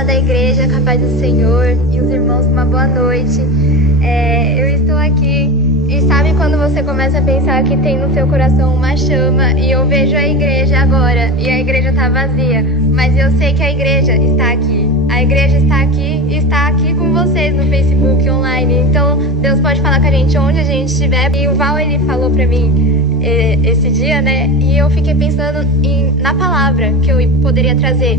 amada igreja, com a paz do Senhor e os irmãos, uma boa noite. Eu estou aqui e sabe quando você começa a pensar que tem no seu coração uma chama e eu vejo a igreja agora e a igreja está vazia, mas eu sei que a igreja está aqui. A igreja está aqui e está aqui com vocês no Facebook online. Então Deus pode falar com a gente onde a gente estiver. E o Val, ele falou pra mim esse dia, né? E eu fiquei pensando na palavra que eu poderia trazer.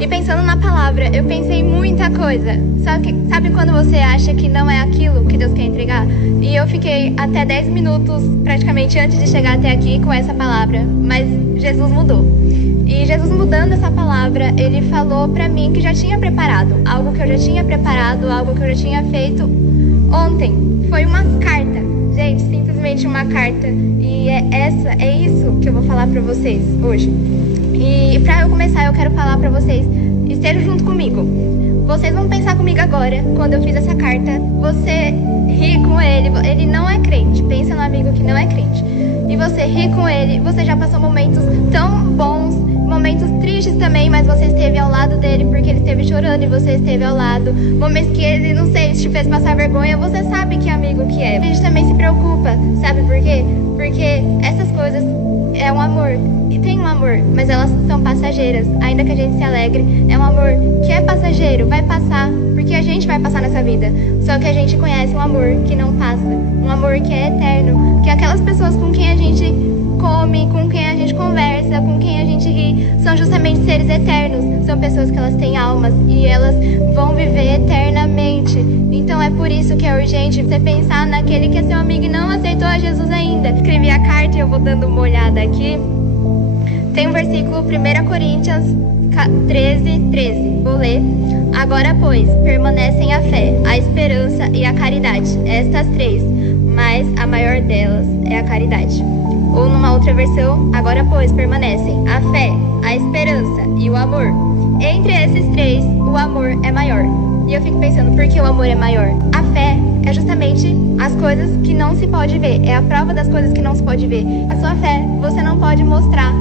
E pensando na palavra, eu pensei em muita coisa. Sabe quando você acha que não é aquilo que Deus quer entregar? E eu fiquei até 10 minutos, praticamente, antes de chegar até aqui com essa palavra. Mas Jesus mudou. E Jesus mudando essa palavra, ele falou pra mim que já tinha preparado. Algo que eu já tinha preparado, algo que eu já tinha feito ontem. Foi uma carta. Gente, simplesmente uma carta. E é isso que eu vou falar pra vocês hoje. E pra eu começar, eu quero falar pra vocês, estejam junto comigo. Vocês vão pensar comigo agora, quando eu fiz essa carta, você ri com ele não é crente, pensa no amigo que não é crente. E você ri com ele, você já passou momentos tão bons, momentos tristes também, mas você esteve ao lado dele porque ele esteve chorando e você esteve ao lado. Momentos que ele, não sei, te fez passar vergonha, você sabe que amigo que é. A gente também se preocupa, sabe por quê? Porque essas coisas é um amor, e tem um amor, mas elas são passageiras. Ainda que a gente se alegre, é um amor que é passageiro, vai passar, porque a gente vai passar nessa vida. Só que a gente conhece um amor que não passa, um amor que é eterno, que aquelas pessoas com quem a gente come, com quem a gente conversa, com quem a gente ri, são justamente seres eternos. São pessoas que elas têm almas e elas vão viver eternamente. Então é por isso que é urgente você pensar naquele que é seu amigo e não aceitou a Jesus ainda. Escrevi a carta e eu vou dando uma olhada aqui. Tem um versículo, 1 Coríntios 13:13. Vou ler. Agora, pois, permanecem a fé, a esperança e a caridade. Estas três, mas a maior delas é a caridade. Ou numa outra versão, agora, pois, permanecem a fé, a esperança e o amor. Entre esses três, o amor é maior. E eu fico pensando, por que o amor é maior? A fé é justamente as coisas que não se pode ver. É a prova das coisas que não se pode ver. A sua fé, você não pode mostrar.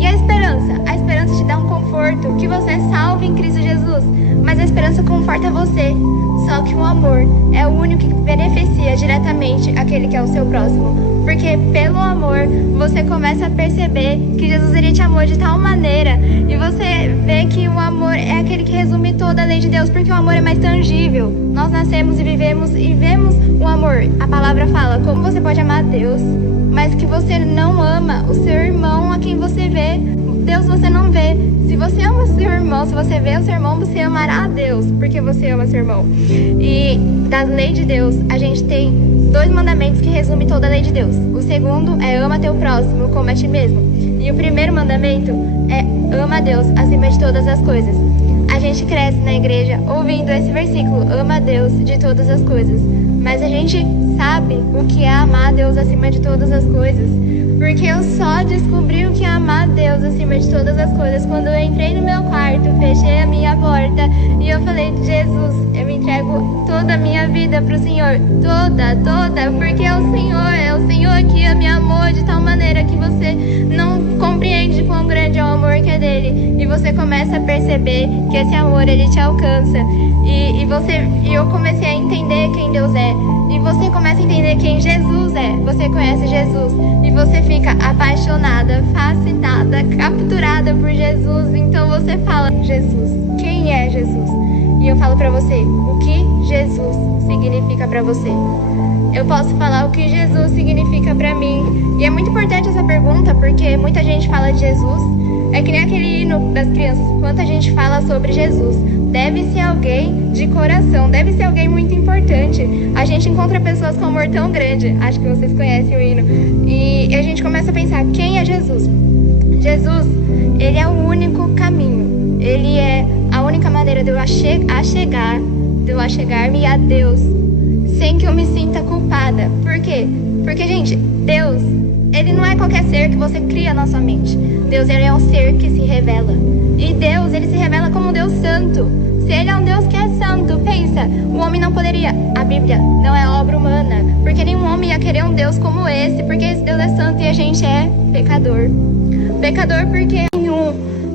E a esperança te dá um conforto, que você é salvo em Cristo Jesus. Mas a esperança conforta você. Só que o amor é o único que beneficia diretamente aquele que é o seu próximo. Porque pelo amor, você começa a perceber que Jesus ele te amou de tal maneira. E você vê que o amor é aquele que resume toda a lei de Deus. Porque o amor é mais tangível. Nós nascemos e vivemos e vemos o amor. A palavra fala como você pode amar a Deus, mas que você não ama o seu irmão a quem você vê. Deus você não vê. Se você ama o seu irmão, se você vê o seu irmão, você amará a Deus, porque você ama seu irmão. E da lei de Deus, a gente tem 2 mandamentos que resumem toda a lei de Deus. O segundo é ama teu próximo como a ti mesmo. E o primeiro mandamento é ama a Deus acima de todas as coisas. A gente cresce na igreja ouvindo esse versículo, ama a Deus de todas as coisas. Mas a gente sabe o que é amar a Deus acima de todas as coisas. Porque eu só descobri o que é amar a Deus acima de todas as coisas quando eu entrei no meu quarto, fechei a minha porta e eu falei, Jesus, eu me entrego toda a minha vida pro Senhor. Toda, porque é o Senhor que me amou de tal maneira que você não compreende quão grande é o amor que é dele. E você começa a perceber que esse amor, ele te alcança. E eu comecei a entender quem Deus é. E você começa a entender quem Jesus é. Você conhece Jesus. E você fica apaixonada, fascinada, capturada por Jesus. Então você fala, Jesus, quem é Jesus? E eu falo pra você, o que Jesus significa pra você? Eu posso falar o que Jesus significa pra mim. E é muito importante essa pergunta, porque muita gente fala de Jesus. É que nem aquele hino das crianças, quanta gente fala sobre Jesus. Deve ser alguém de coração, deve ser alguém muito importante. A gente encontra pessoas com amor tão grande, acho que vocês conhecem o hino. E a gente começa a pensar, quem é Jesus? Jesus, ele é o único caminho. Ele é a única maneira de eu achegar-me a Deus, sem que eu me sinta culpada. Por quê? Porque, gente, Deus, ele não é qualquer ser que você cria na sua mente. Deus, ele é um ser que se revela. E Deus, ele se revela como um Deus santo. Se ele é um Deus que é santo, pensa, o homem não poderia. A Bíblia não é obra humana, porque nenhum homem ia querer um Deus como esse, porque esse Deus é santo e a gente é pecador. Pecador porque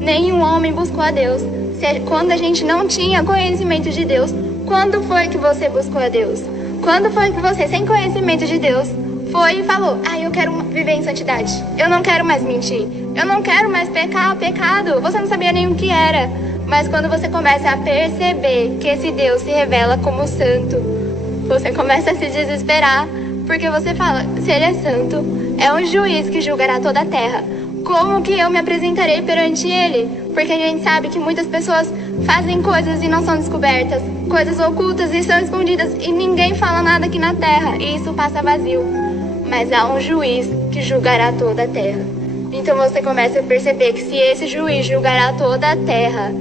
nenhum homem buscou a Deus. Quando a gente não tinha conhecimento de Deus, quando foi que você buscou a Deus? Quando foi que você, sem conhecimento de Deus, foi e falou: eu quero viver em santidade, eu não quero mais mentir, eu não quero mais pecar, pecado. Você não sabia nem o que era. Mas quando você começa a perceber que esse Deus se revela como santo, você começa a se desesperar, porque você fala: se ele é santo, é um juiz que julgará toda a terra, como que eu me apresentarei perante ele? Porque a gente sabe que muitas pessoas fazem coisas e não são descobertas, coisas ocultas e são escondidas, e ninguém fala nada aqui na terra, e isso passa vazio. Mas há um juiz que julgará toda a terra. Então você começa a perceber que se esse juiz julgará toda a terra,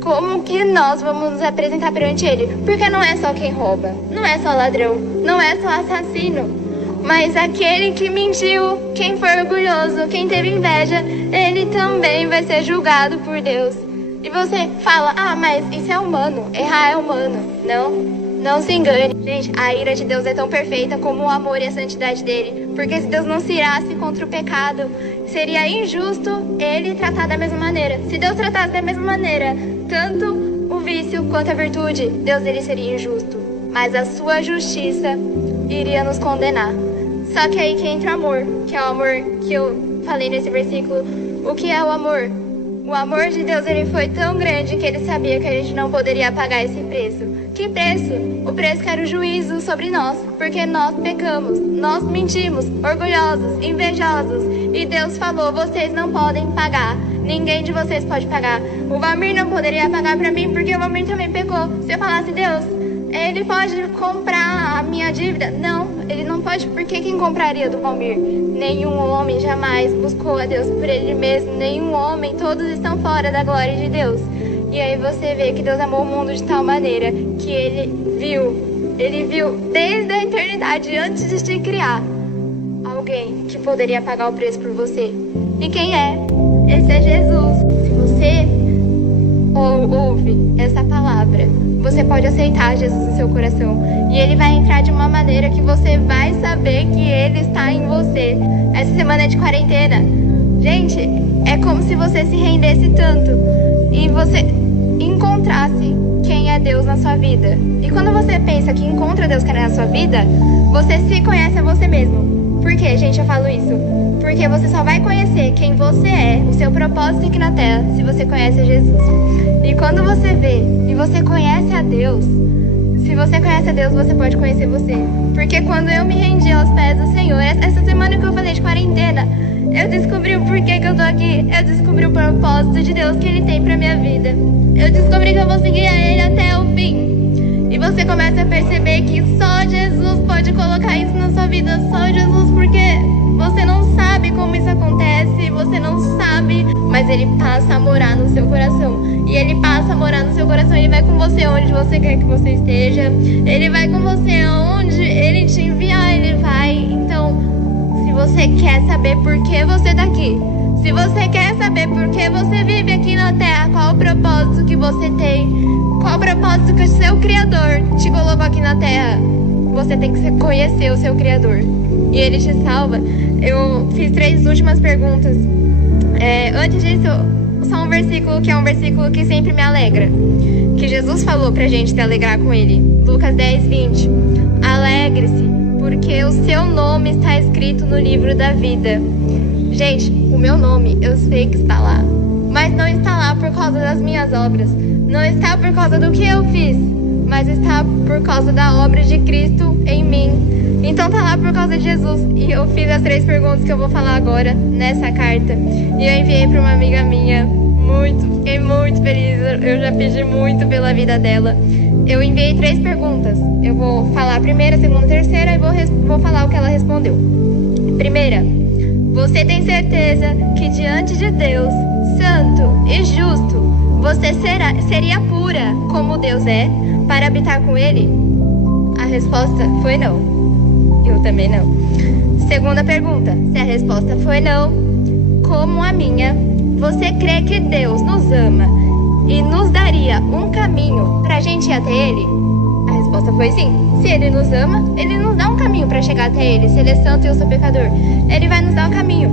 como que nós vamos nos apresentar perante ele? Porque não é só quem rouba, não é só ladrão, não é só assassino, mas aquele que mentiu, quem foi orgulhoso, quem teve inveja, ele também vai ser julgado por Deus. E você fala: mas isso é humano, errar é humano. Não se engane. Gente, a ira de Deus é tão perfeita como o amor e a santidade dele. Porque se Deus não se irasse contra o pecado, seria injusto ele tratar da mesma maneira. Se Deus tratasse da mesma maneira, tanto o vício quanto a virtude, Deus ele seria injusto. Mas a sua justiça iria nos condenar. Só que aí que entra o amor, que é o amor que eu falei nesse versículo. O que é o amor? O amor de Deus ele foi tão grande que ele sabia que a gente não poderia pagar esse preço. Que preço? O preço que era o juízo sobre nós, porque nós pecamos, nós mentimos, orgulhosos, invejosos, e Deus falou: vocês não podem pagar, ninguém de vocês pode pagar. O Valmir não poderia pagar pra mim, porque o Valmir também pecou. Se eu falasse: Deus, ele pode comprar a minha dívida? Não, ele não pode, porque quem compraria do Valmir? Nenhum homem jamais buscou a Deus por ele mesmo, nenhum homem, todos estão fora da glória de Deus. E aí você vê que Deus amou o mundo de tal maneira que ele viu desde a eternidade, antes de te criar, alguém que poderia pagar o preço por você. E quem é? Esse é Jesus. Se você ouve essa palavra, você pode aceitar Jesus no seu coração, e ele vai entrar de uma maneira que você vai saber que ele está em você. Essa semana de quarentena, gente, é como se você se rendesse tanto e você encontrasse quem é Deus na sua vida. E quando você pensa que encontra Deus que é na sua vida, você se conhece a você mesmo. Por que, gente, eu falo isso? Porque você só vai conhecer quem você é, o seu propósito aqui na terra, se você conhece Jesus. E quando você vê e você conhece a Deus, se você conhece a Deus, você pode conhecer você. Porque quando eu me rendi aos pés do Senhor, essa semana que eu falei de quarentena, eu descobri o porquê que eu tô aqui. Eu descobri o propósito de Deus que Ele tem pra minha vida. Eu descobri que eu vou seguir a Ele até o fim. E você começa a perceber que só Jesus pode colocar isso na sua vida. Só Jesus, porque você não sabe como isso acontece, você não sabe, mas Ele passa a morar no seu coração. E Ele passa a morar no seu coração. Ele vai com você onde você quer que você esteja. Ele vai com você aonde Ele te enviar, Ele vai. Então, se você quer saber por que você tá aqui, se você quer saber por que você vive aqui na Terra, qual o propósito que você tem, qual o propósito que o seu Criador te colocou aqui na Terra, você tem que conhecer o seu Criador. E Ele te salva. Eu fiz 3 últimas perguntas. Antes disso, só um versículo que é um versículo que sempre me alegra, que Jesus falou pra gente se alegrar com Ele. Lucas 10:20. Alegre-se, porque o seu nome está escrito no livro da vida. Gente, o meu nome, eu sei que está lá, mas não está lá por causa das minhas obras, não está por causa do que eu fiz, mas está por causa da obra de Cristo em mim. Então tá lá por causa de Jesus. E eu fiz as 3 perguntas que eu vou falar agora nessa carta, e eu enviei para uma amiga minha. Fiquei muito feliz, eu já pedi muito pela vida dela. Eu enviei 3 perguntas. Eu vou falar a primeira, a segunda, a terceira, e vou falar o que ela respondeu. Primeira: você tem certeza que diante de Deus, santo e justo, você seria pura como Deus é, para habitar com Ele? A resposta foi não. Eu também não. Segunda pergunta: se a resposta foi não, como a minha, você crê que Deus nos ama e nos daria um caminho pra gente ir até Ele? A resposta foi sim. Se Ele nos ama, Ele nos dá um caminho pra chegar até Ele. Se Ele é santo e eu sou pecador, Ele vai nos dar um caminho.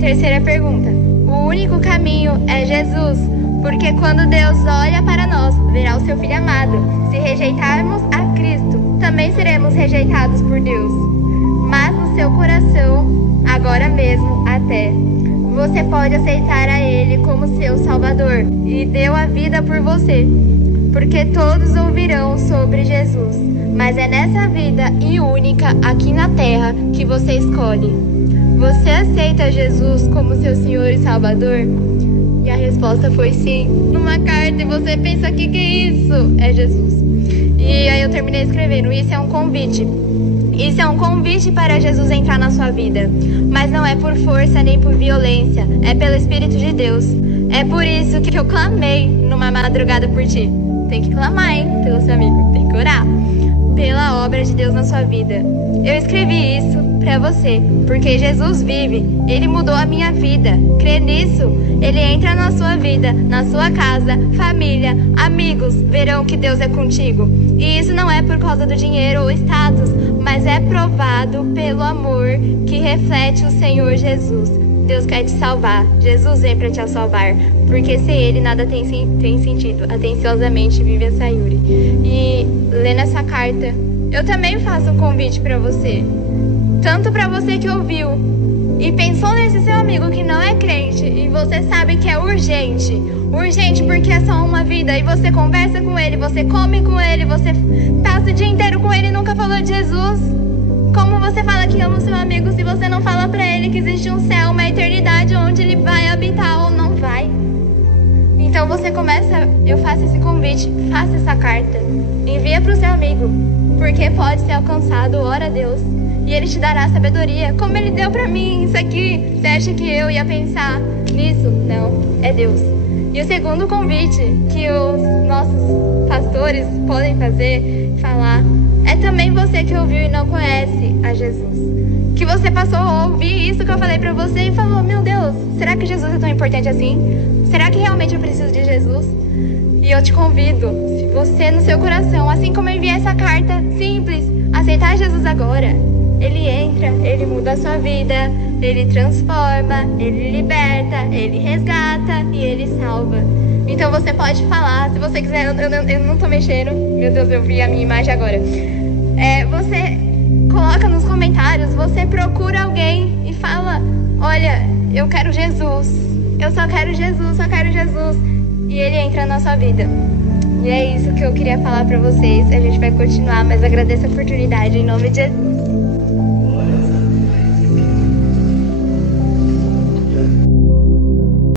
Terceira pergunta: o único caminho é Jesus, Porque quando Deus olha para nós, verá o seu Filho amado. Se rejeitarmos a Cristo, também seremos rejeitados por Deus. Mas no seu coração, agora mesmo até, você pode aceitar a Ele como seu Salvador e deu a vida por você. Porque todos ouvirão sobre Jesus, mas é nessa vida e única aqui na terra que você escolhe. Você aceita Jesus como seu Senhor e Salvador? E a resposta foi sim, numa carta, e você pensa, que é isso? É Jesus. E aí eu terminei escrevendo, isso é um convite. Isso é um convite para Jesus entrar na sua vida. Mas não é por força nem por violência, é pelo Espírito de Deus. É por isso que eu clamei numa madrugada por ti. Tem que clamar, hein, pelo seu amigo, tem que orar pela obra de Deus na sua vida. Eu escrevi isso pra você, porque Jesus vive, Ele mudou a minha vida. Crê nisso, Ele entra na sua vida, na sua casa, família, amigos, verão que Deus é contigo. E isso não é por causa do dinheiro ou status, mas é provado pelo amor que reflete o Senhor Jesus. Deus quer te salvar, Jesus vem para te salvar, porque sem Ele nada tem sentido. Atenciosamente vive a Sayuri. E lendo essa carta, eu também faço um convite para você, tanto para você que ouviu e pensou nesse seu amigo que não é crente e você sabe que é urgente porque é só uma vida e você conversa com ele, você come com ele, você passa o dia inteiro com ele e nunca falou de Jesus. Como você fala que ama o seu amigo se você não fala pra ele que existe um céu, uma eternidade onde ele vai habitar ou não vai? Então você começa, eu faço esse convite, faça essa carta, envia pro seu amigo, porque pode ser alcançado, ora a Deus, e Ele te dará sabedoria, como Ele deu pra mim isso aqui. Você acha que eu ia pensar nisso? Não, é Deus. E o segundo convite que os nossos pastores podem fazer, falar, é também você que ouviu e não conhece a Jesus. Que você passou a ouvir isso que eu falei pra você e falou, meu Deus, será que Jesus é tão importante assim? Será que realmente eu preciso de Jesus? E eu te convido, se você no seu coração, assim como eu enviei essa carta simples, aceitar Jesus agora, Ele entra, Ele muda a sua vida, Ele transforma, Ele liberta, Ele resgata e Ele salva. Então você pode falar, se você quiser, eu não tô mexendo, meu Deus, eu vi a minha imagem agora. Você coloca nos comentários, você procura alguém e fala, olha, eu quero Jesus, eu só quero Jesus, só quero Jesus. E Ele entra na sua vida. E é isso que eu queria falar pra vocês. A gente vai continuar, mas agradeço a oportunidade em nome de Jesus.